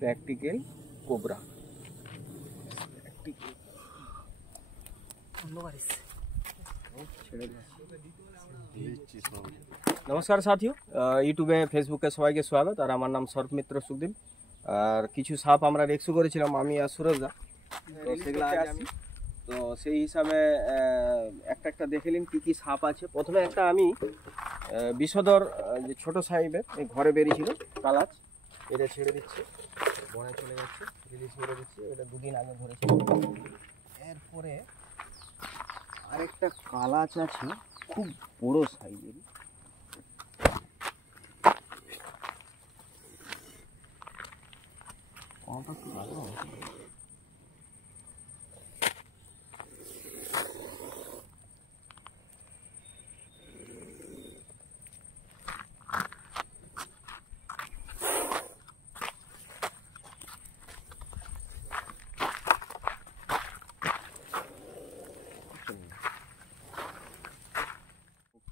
স্প্যাকটিকেল cobra. नमस्कार साथियों, यूट्यूबे फेसबुके सबाइके स्वागत। और आमार नाम सर्प मित्र सुखदीप। और किछु साप आमरा रेस्क्यू करेछिलाम आमी और सुरजदा। तो सेगुलो आज आमी तो सेई हिसाबे एकटा एकटा देखे निन कि साप आछे। प्रथमे एकटा आमी विषधर जे छोटो साइबेर এই ঘরে বেরিয়েছিল কালাচ, এটা ছেড়ে দিচ্ছে, বনে চলে যাচ্ছে, রিলিজ করে দিচ্ছে। এটা দুদিন আগে ধরেছিল। এরপরে আরেকটা কালাচ আছে খুব বড় সাইজের।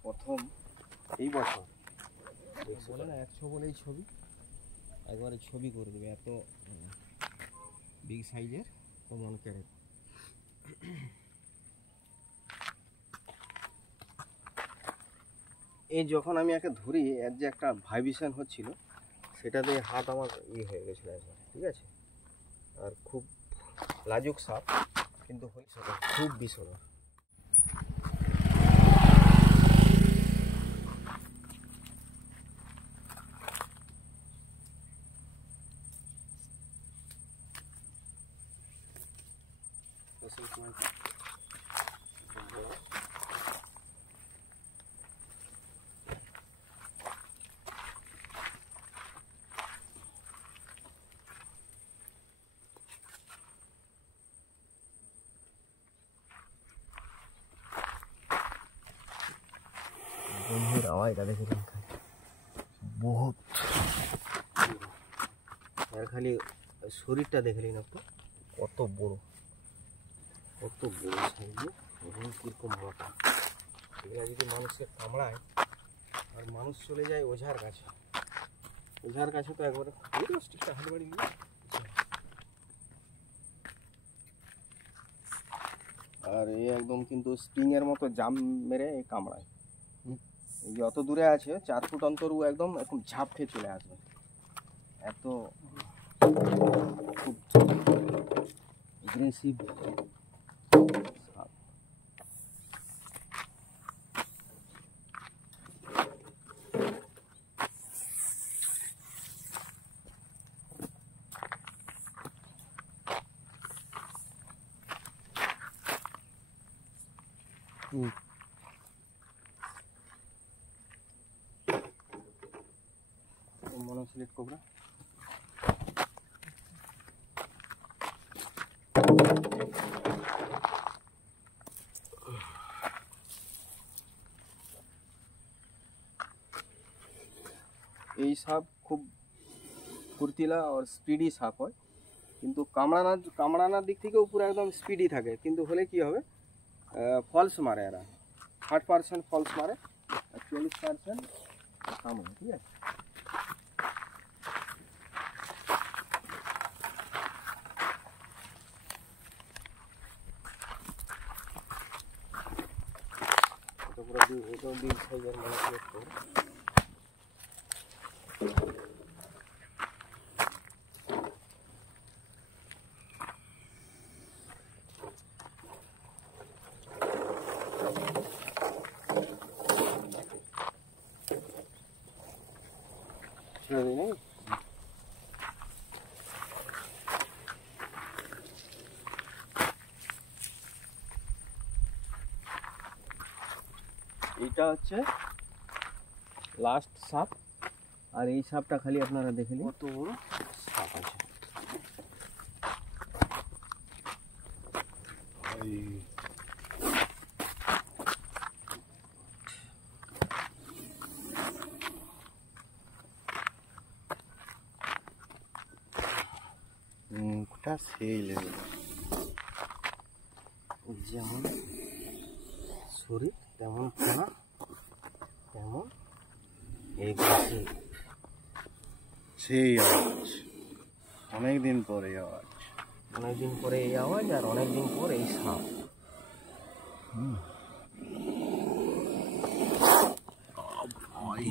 প্রথম এই বছর বলে না 100 বলেই ছবি একবারে ছবি করে দেবে, এত বিগ সাইজের কমন ক্যারেট। এই যখন আমি একে ধরি এর যে একটা ভাইব্রেশন হচ্ছিল সেটাতে হাত আমার হয়ে গেছিল একবার, ঠিক আছে। আর খুব লাজুক সাপ, কিন্তু খুব বিষধর। বন্ধুর আওয়াজটা দেখেছেন, বহুত আর খালি শরীরটা দেখলেন একটু কত বড়, কত বড় সাইজে এবং কীরকম মোটা। এগুলো যদি মানুষের কামড়ায় আর মানুষ চলে যায় ওঝার কাছে, ওঝার কাছে তো একবারে স্টিকটা হাত বাড়ি নিয়ে। আর এই একদম কিন্তু স্প্রিংয়ের মতো জাম মেরে কামড়ায়। এই যে অত দূরে আছে 4 ফুট অন্তর, ও একদম এরকম ঝাঁপ খেয়ে চলে আসবে। এত খুব এগ্রেসিভ সাপ। মনোসিলেট কোবরা। এই সাপ খুব ফুর্তিলা আর স্পিডি সাপ হয়, কিন্তু কামড়ানোর দিক থেকেও পুরো একদম স্পিডি থাকে। কিন্তু হলে কি হবে, ফলস মারে এরা। 60% ফলস মারে আর 40% কামড়ে, ঠিক আছে। এটা বিগ সাইজের মানুষের এইটা হচ্ছে লাস্ট সাপ। আর এই সাপটা খালি আপনারা দেখে নিন কত বড় সাপ আছে। মুখটা সেই লেভেল, যেমন শরীর তেমন খানা তেমন এই গাছে সেই আওয়াজ। অনেকদিন পরে আওয়াজ, অনেকদিন পরে এই আওয়াজ, আর অনেকদিন পর এই সাপ।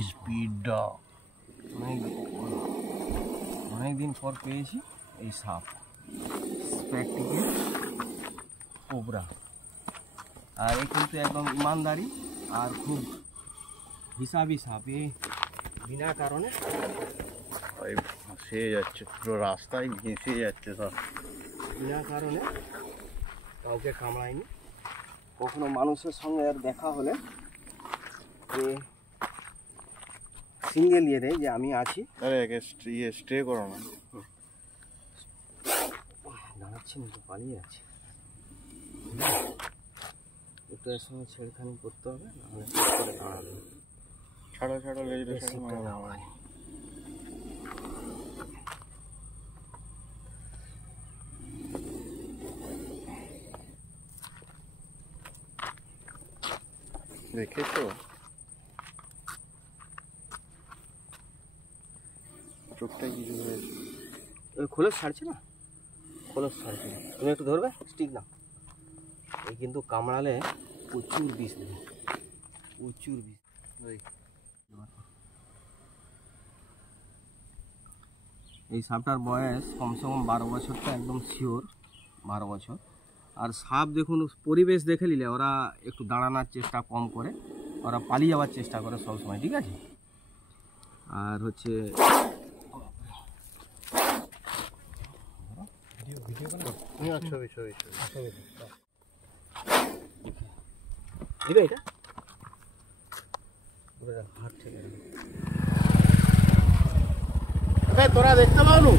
স্পিডটা অনেকদিন পর পেয়েছি এই সাপ, প্র্যাকটিক্যাল কোবরা। আর এ কিন্তু একদম ইমানদারি আর খুব হিসাবি সাপ। এ বিনা কারণে ভাসিয়ে যাচ্ছে, পুরো রাস্তায় ভেসে যাচ্ছে সব। বিনা কারণে কাউকে কামড়ায়নি। কখনো মানুষের সঙ্গে আর দেখা হলে এ সিঙ্গেল ইয়ে দেয় যে আমি আছি। আরে একে স্টে করো না। দাঁড়াচ্ছি না তো, পালিয়ে আছে। একটু এর সঙ্গে ছেড়খানি করতে হবে, নাহলে করে দাঁড়াবে। ছাড়ো ছাড়ো লেজটা ছাড়ো। দেখেছো চোখটা কিছু হয়েছে? খোলস ছাড়ছে না, খোলস ছাড়ছে না। তুমি একটু ধরবে, স্টিক না। এই কিন্তু কামড়ালে প্রচুর বিষ দেবে, প্রচুর বিষ। এই সাপটার বয়স কমসে কম 12 বছর, তো একদম শিওর 12 বছর। আর সাপ দেখুন, পরিবেশ দেখে নিলে ওরা একটু দাঁড়ানোর চেষ্টা কম করে, ওরা পালিয়ে যাওয়ার চেষ্টা করে সবসময়, ঠিক আছে। আর হচ্ছে দিবে এটা হাত থেকে তোরা দেখতে পাও না?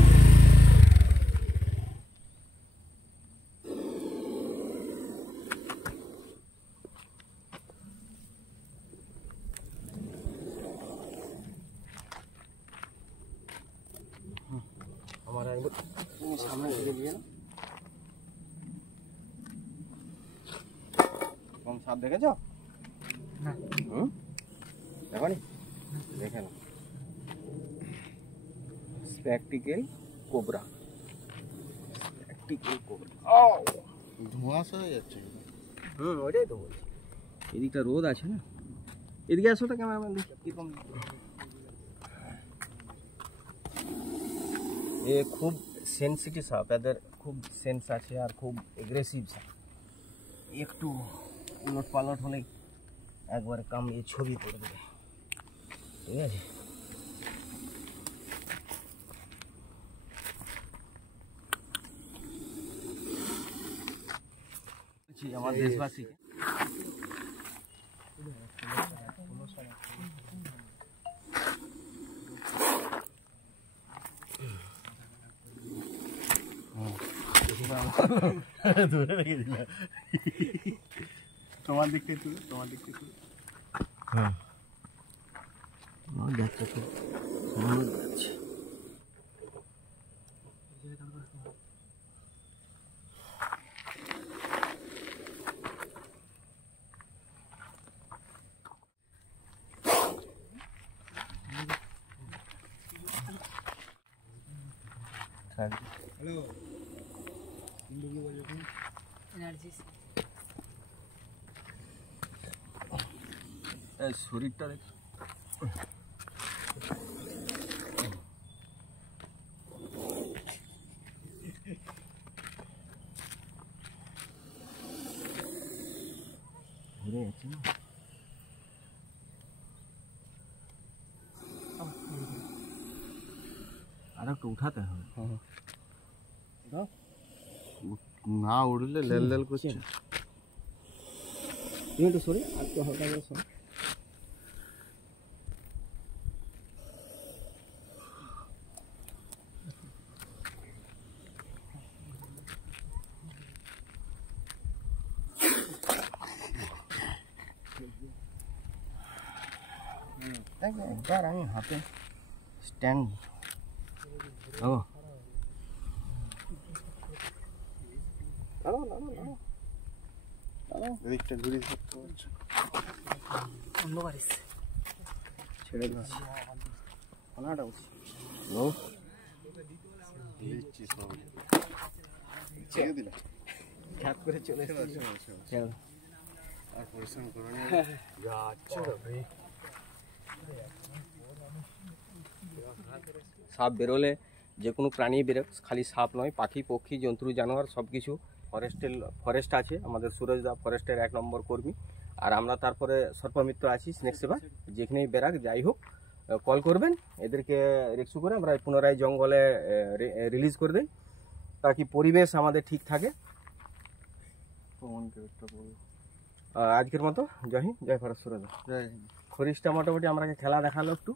हमारा सामने से लिए ना कौन साफ देखे जाओ ना। देखो नहीं, देखे ना, स्पेक्टिकल कोबरा, स्पेक्टिकल कोबरा। ধোঁয়াশা হয়ে যাচ্ছে। ওইটাই তো বলছি। এদিকটা রোদ আছে না, এদিকে আসো তো ক্যামেরাম্যান, দেখি কিরকম। এ খুব সেন্সিটিভ সাপ, এদের খুব সেন্স আছে আর খুব এগ্রেসিভ সাপ। একটু উলট পালট হলেই একবার কামড়িয়ে ছবি করে দেবে, ঠিক আছে। আমার দেশবাসীকে ধরে রেখে দিলাম। তোমার দিক থেকে তুলো, তোমার দিক থেকে তুলো। দেখতে খুব সুন্দর লাগছে। হ্যালো, শরীরটা দেখ, ঘুরে যাচ্ছে না। আর একটু উঠাতে হবে। না উঠলে লেল লেল করছে। তুমি একটু সরি, আর একটু হালকা করে সরি। একবার আমি হাতে স্ট্যান্ড এদিকটা ঘুরিয়ে থাকতে হচ্ছে। ছেড়ে দিচ্ছি। দিচ্ছি সব ছেড়ে দিলাম খ্যাত করে চলে এসেছে। চলো। আর পরিশ্রম করে নি যা আচ্ছা সাপ বেরোলে যে কোনো প্রাণী বেরোক, খালি সাপ নয়, পাখি পক্ষী জন্তু জানোয়ার সব কিছু। ফরেস্ট আছে আমাদের সুরজদা, ফরেস্টের 1 নম্বর কর্মী। আর আমরা তারপরে সর্পমিত্র আছি স্নেক সেবা, যেখানেই বেরাক যাই হোক কল করবেন, এদেরকে রেস্কিউ করে আমরা পুনরায় জঙ্গলে রিলিজ করে দিই, তাকি পরিবেশ আমাদের ঠিক থাকে। কমনকে একটা বল আজকের মতো জয় হিন্দ, জয় ভারত সুরজদা। খরিশটা মোটামুটি আমাকে খেলা দেখালো একটু।